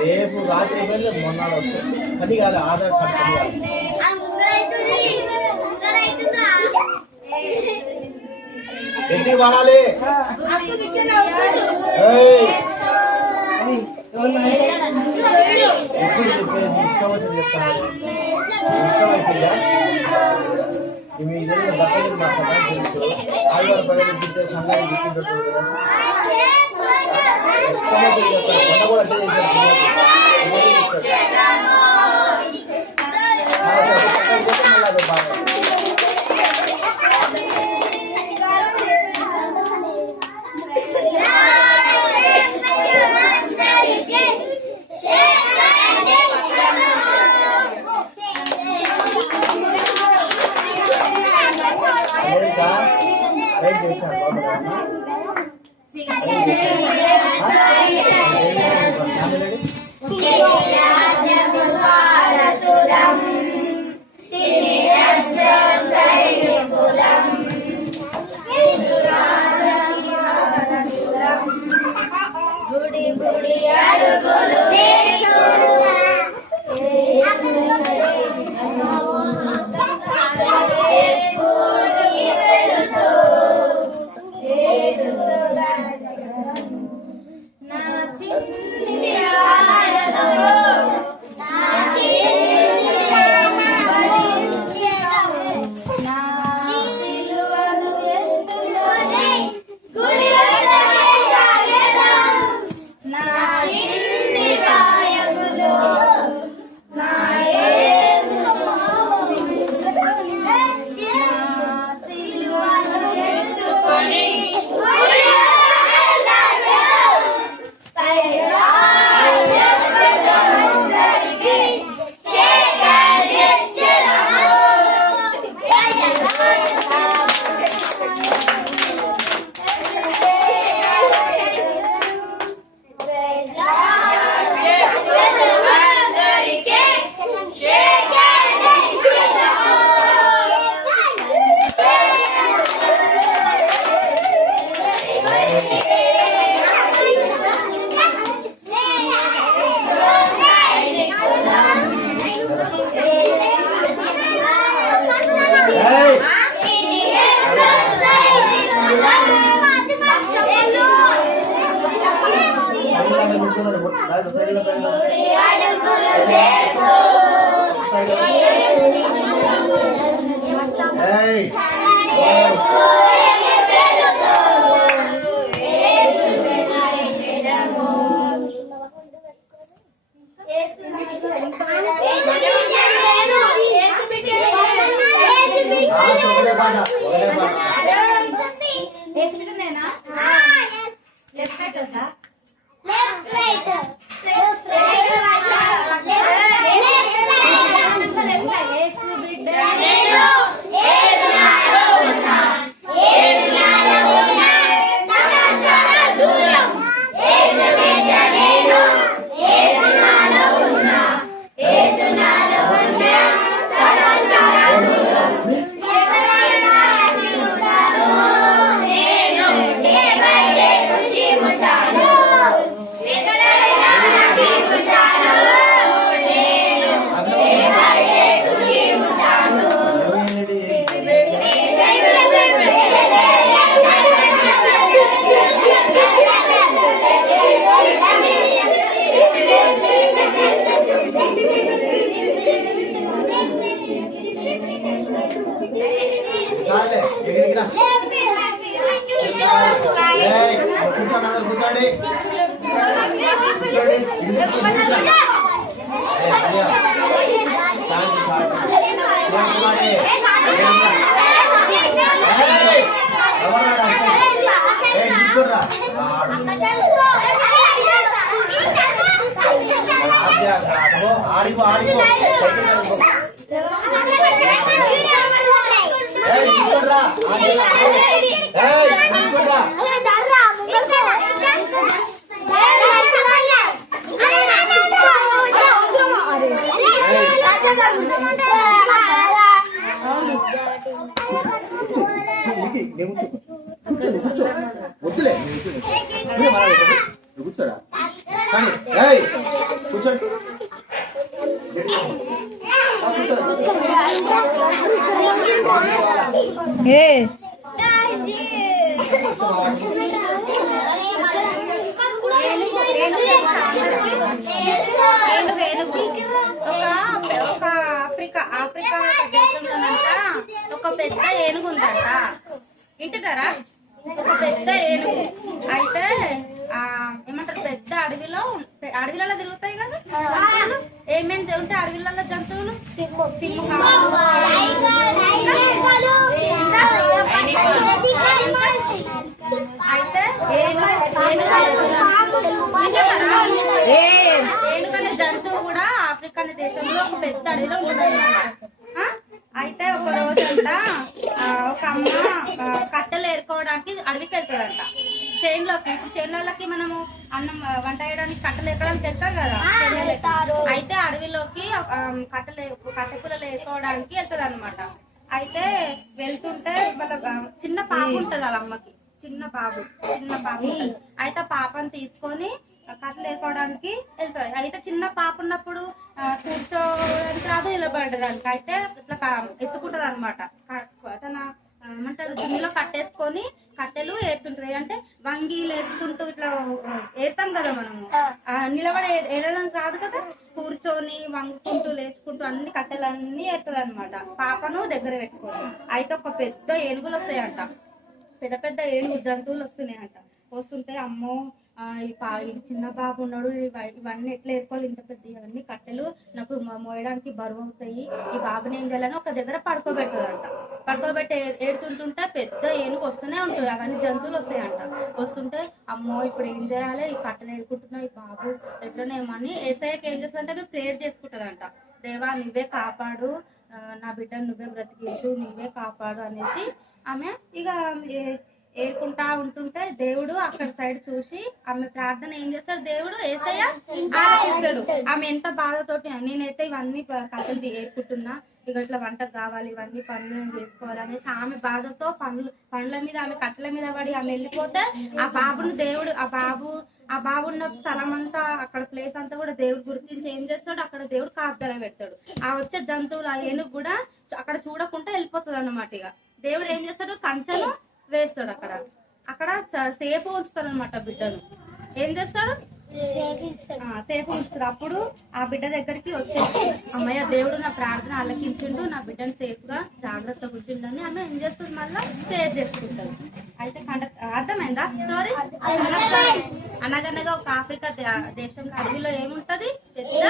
రేపు రాత్రి మొన్నాడు వస్తుంది అది కాదు ఆధార్ కార్డు ఎన్ని వాడాలి మీ బట్టలు తెలుసు ఆదివారం పర్యటన సంఘాన్ని గుర్తుంటారు కూడా ఆడిపో వద్దులే కూర్చోరా కానీ కూర్చోండి. ఆఫ్రికా దేశంలోనంట ఒక పెద్ద ఏనుగు ఉందంట. ఇంటున్నారా? ఒక పెద్ద ఏనుగు అయితే ఏమంటారు, పెద్ద అడవిలలో తిరుగుతాయి కదా. ఏమేమి తిరుగుతాయి అడవిలలో జంతువులు? అయితే ఏనుగనే జంతువు కూడా ఆఫ్రికా దేశంలో ఒక పెద్ద అడవిలో ఉంటుంది. అయితే ఒక రోజంతా ఒక అమ్మ కట్టెలు ఏరుకోవడానికి అడవికి వెళ్తుందంట. చేనులోకి, ఇప్పుడు చేనులకి మనము అన్నం వంట చేయడానికి కట్టెలు ఎక్కడానికి వెళ్తాం కదా. అయితే అడవిలోకి కట్టెపుల్లలు ఏరుకోవడానికి వెళ్తుంది అనమాట. అయితే వెళ్తుంటే వాళ్ళ చిన్న పాప ఉంటది, వాళ్ళ అమ్మకి చిన్న పాప ఉంటది. అయితే పాపను తీసుకొని కట్టెలు ఏరుకోవడానికి వెళ్తారు. అయితే చిన్న పాప ఉన్నప్పుడు కూర్చోడానికి రాదు, నిలబడడానికి. అయితే ఇట్లా ఎత్తుకుంటది అనమాట. తన ఏమంటారు, దున్నిలో కట్టేసుకొని కట్టెలు ఏరుతుంటది. అంటే వంగీలు వేసుకుంటూ ఇట్లా ఏరుతాం కదా మనము. నిలబడి ఏరడానికి రాదు కదా, కూర్చొని వంగుకుంటూ లేచుకుంటూ అన్ని కట్టెలు అన్ని ఏరుతుంది అనమాట, పాపను దగ్గర పెట్టుకొని. అయితే ఒక పెద్ద ఏనుగులు వస్తాయంట, పెద్ద పెద్ద ఏనుగు జంతువులు వస్తున్నాయంట. వస్తుంటే అమ్మో ఈ చిన్న బాబు ఉన్నాడు, ఇవన్నీ ఎట్లా ఏర్పాలి, ఇంత పెద్ద ఇవన్నీ కట్టెలు నాకు మోయడానికి బరువు అవుతాయి, ఈ బాబుని ఏం చేయాలని ఒక దగ్గర పడుకోబెట్టదంట. పడుకోబెట్టి ఏడుతుంటుంటే పెద్ద ఏనుగు వస్తూనే ఉంటుంది, అవన్నీ జంతువులు వస్తాయంట. వస్తుంటే అమ్మో ఇప్పుడు ఏం చేయాలి, ఈ కట్టెలు ఏడుకుంటున్నావు, ఈ బాబు ఎట్లనేమని ఏసఐకి ఏం చేస్తుందంటే నువ్వు ప్రేయర్ చేసుకుంటుందంట. దేవా నువ్వే కాపాడు, నా బిడ్డను నువ్వే బ్రతికించు, నువ్వే కాపాడు అనేసి ఆమె ఇక ఏరుకుంటా ఉంటుంటే దేవుడు అక్కడ సైడ్ చూసి ఆమె ప్రార్థన ఏం చేస్తాడు, దేవుడు యేసయ్య ఆలకిస్తాడు. ఆమె ఎంత బాధతోటి, నేనైతే ఇవన్నీ కట్టెలు ఏరుకుంటున్నా, ఇక ఇట్లా వంటకు కావాలి, ఇవన్నీ పనులు చేసుకోవాలి అనేసి ఆమె బాధతో పండ్ల మీద ఆమె కట్టెల మీద పడి ఆమె వెళ్ళిపోతే ఆ బాబును దేవుడు ఆ బాబు ఉన్న స్థలం అంతా, అక్కడ ప్లేస్ అంతా కూడా దేవుడు గుర్తించి ఏం చేస్తాడు, అక్కడ దేవుడు కాపుదల పెడతాడు. ఆ వచ్చే జంతువులు ఆ ఏనుగు కూడా అక్కడ చూడకుండా వెళ్ళిపోతుంది అన్నమాట. ఇక దేవుడు ఏం చేస్తాడు, కంచెను వేస్తాడు, అక్కడ సేపు ఉంచుతాడు అనమాట. బిడ్డను ఏం చేస్తాడు, సేపు ఉంచుతాడు. అప్పుడు ఆ బిడ్డ దగ్గరికి వచ్చేసి అమ్మయ్య దేవుడు నా ప్రార్థన ఆలకించిండు, నా బిడ్డను సేఫ్ గా జాగ్రత్తగా ఉంచిండని ఆమె ఏం చేస్తుంది, మళ్ళీ ప్రేయర్ చేసుకుంటది. అయితే అర్థమైందా స్టోరీ? అనగనగా ఒక ఆఫ్రికా దేశంలో అడవిలో ఏముంటది, పెద్ద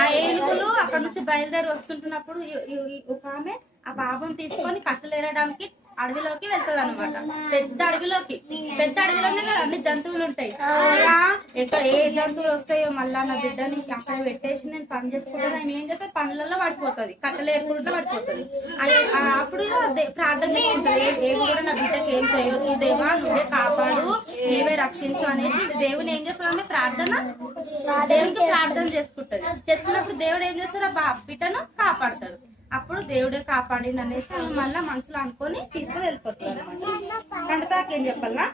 ఆ ఏనుగులు అక్కడ నుంచి బయలుదేరి వస్తుంటున్నప్పుడు ఒక ఆమె ఆ బాబుని తీసుకొని కట్టలేరడానికి అడవిలోకి వెళ్తుంది అనమాట. పెద్ద అడవిలోనే కదా అన్ని జంతువులు ఉంటాయి. ఎక్కడ ఏ జంతువులు వస్తాయో మళ్ళా నా బిడ్డని అక్కడ పెట్టేసి నేను పని చేసుకుంటాను, ఆమె ఏం చేస్తే పనులలో పడిపోతుంది, కట్టెలు ఏరుకుంటూ పడిపోతుంది. అప్పుడు ప్రార్థన చేసుకుంటుంది, ఏమి కూడా నా బిడ్డకి ఏం చేయొద్దు దేవా, నువ్వే కాపాడు, నీవే రక్షించు అనేసి దేవుని ఏం చేస్తుంది, ఆమె దేవునికి ప్రార్థన చేసుకున్నప్పుడు దేవుడు ఏం చేస్తాడు, ఆ బిడ్డను కాపాడతాడు. అప్పుడు దేవుడే కాపాడింది అనేసి మళ్ళీ మనసులో అనుకొని తీసుకుని వెళ్ళిపోతుంది అనమాట. కంటతాకి ఏం చెప్పాలనా,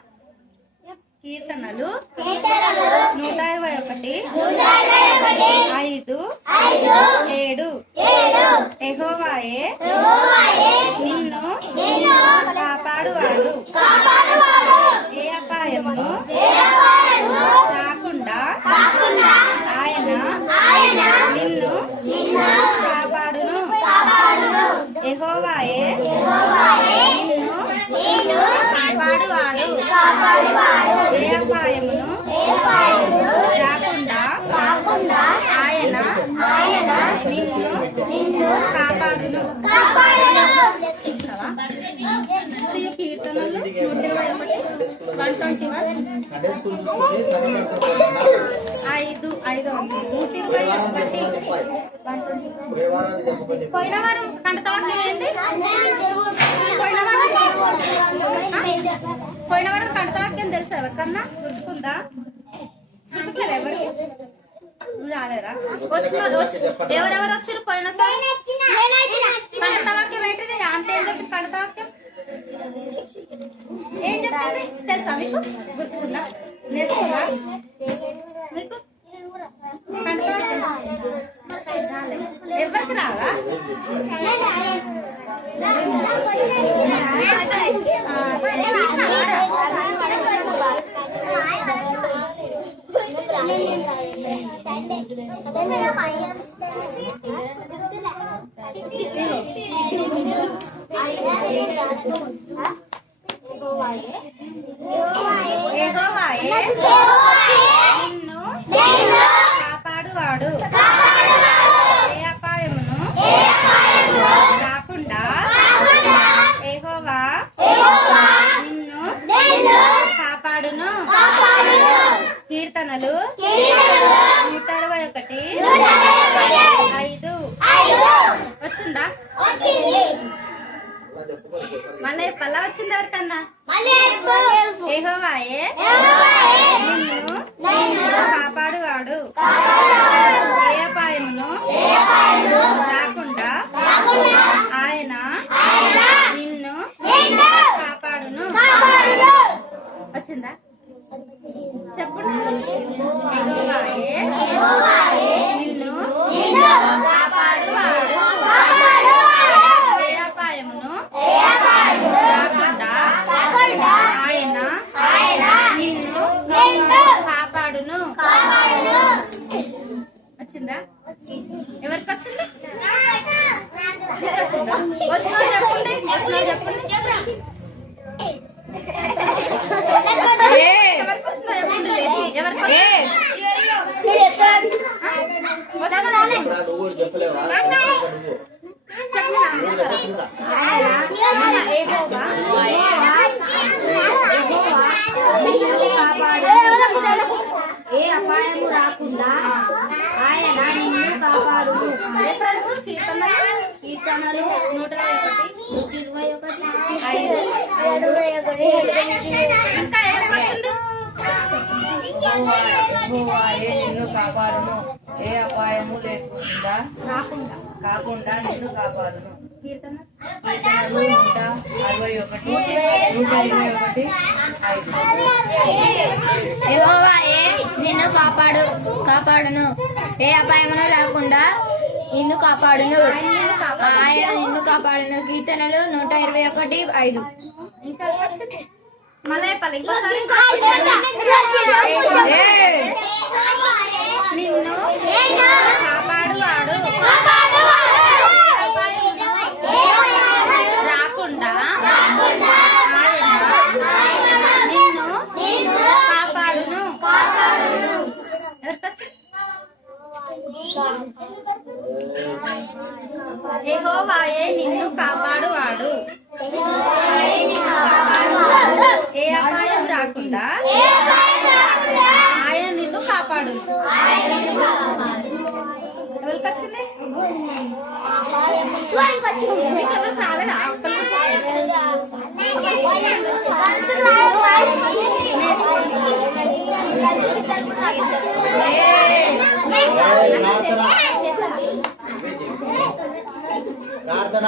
కీర్తనలు 121 5 7 యెహోవాయే నిన్ను కాపాడువాడు, ఏ అపాయమును రాకుండా ఆయన నిన్ను కాపాడును. యెహోవాయే నిన్ను కాపాడువాడు, ఏ అపాయమును రాకుండా ఆయన నిన్ను కాపాడును. కీర్తనలు 121 పోయిన వారం కంటతవాక్యం ఏంది, పోయిన వరకు కండత వాక్యం తెలుసా ఎవరికన్నా గుర్తుకుందా? గుర్తుకుంటారా ఎవరికి? రాలేరా? ఎవరెవరు వచ్చారు పోయినసారి? కండత వాక్యం ఏంటిది? అంటే ఏం చెప్పింది కండత వాక్యం? ఏం చెప్పింది తెలుసా మీకు? గుర్తుకుందా? నేర్చుకున్నా మీకు కండత వాక్యం? ఎవరికి రాదా? నిన్ను కాపాడువాడు, ఏ అపాయమును రాకుండా యెహోవా నిన్ను కాపాడును. కీర్తనలు 161:5 వచ్చిందా? మళ్ళీ పల్ల వచ్చింది ఎవరికన్నా? యెహోవాయే నిన్ను కాపాడువాడు, ఏ అపాయమును రాకుండా ఆయన నిన్ను కాపాడును. వచ్చిందా? చెప్పండి. యెహోవాయే నిన్ను కాపాడువాడు, ఏ అపాయమును రాకుండా ఆయన నిన్ను కాపాడును. వచ్చిందా? ఎవరికి వచ్చింది? వచ్చిందా? వచ్చిన చెప్పండి. వచ్చిన చెప్పండి. ఎవరికి వచ్చిందో చెప్పండి. ఎవరికి ఏ అపాయము రాకుండా ఆయన నిన్ను కాపాడు. కీర్తనలు 121:5 ఇంకా ఎవరికి వచ్చింది? నిన్ను కాపాడును, ఏ అపాయము లేకుండా కాకుండా నిన్ను కాపాడును. కీర్తనలు 161:121:5 యెహోవాయే నిన్ను కాపాడును, ఏ అపాయమును రాకుండా నిన్ను కాపాడును. ఆయన నిన్ను కాపాడును. కీర్తనలు 121:5 ఇంకా వచ్చింది. మళ్ళీ చెప్పాలి ఇంకోసారి. నిన్ను కాపాడువాడు, రాకుండా నిన్ను కాపాడును. యెహోవాయే నిన్ను కాపాడువాడు, ఏ అపాయం రాకుండా ఆయన నిన్ను కాపాడు. ఎవరికి వచ్చింది? మీకు ఎవరికి రాలేదా? ప్రార్థన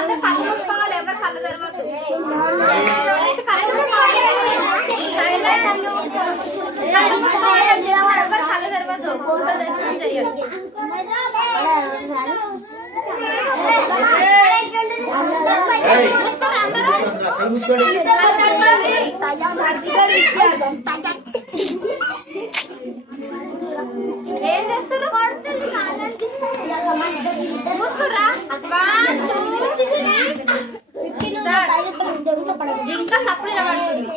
అందరూ కళ్ళు మూసుకోవాలి. ఎవరు కళ్ళు తెరవద్దు. ఎవరు కళ్ళు తెరవద్దు. దర్శనం చెయ్యరు. ఏం చేస్తారు? మూసుకురా. 1 2 ఇంకా సప్పుడు ఇలా పడుతుంది.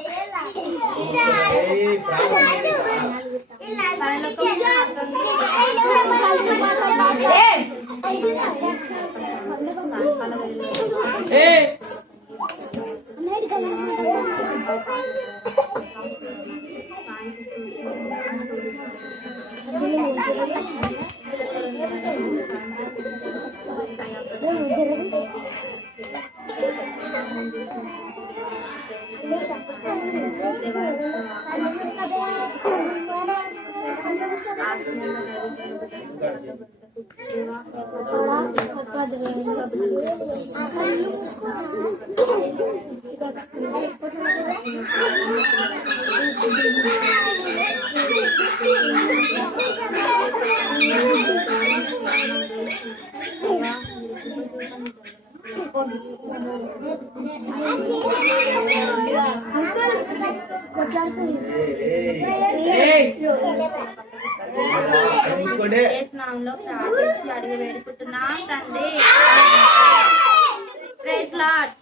చూసుకోండి. స్నానంలో ప్రార్థించి అడిగి వేడుకుంటున్నాం తండ్రి. Praise lord.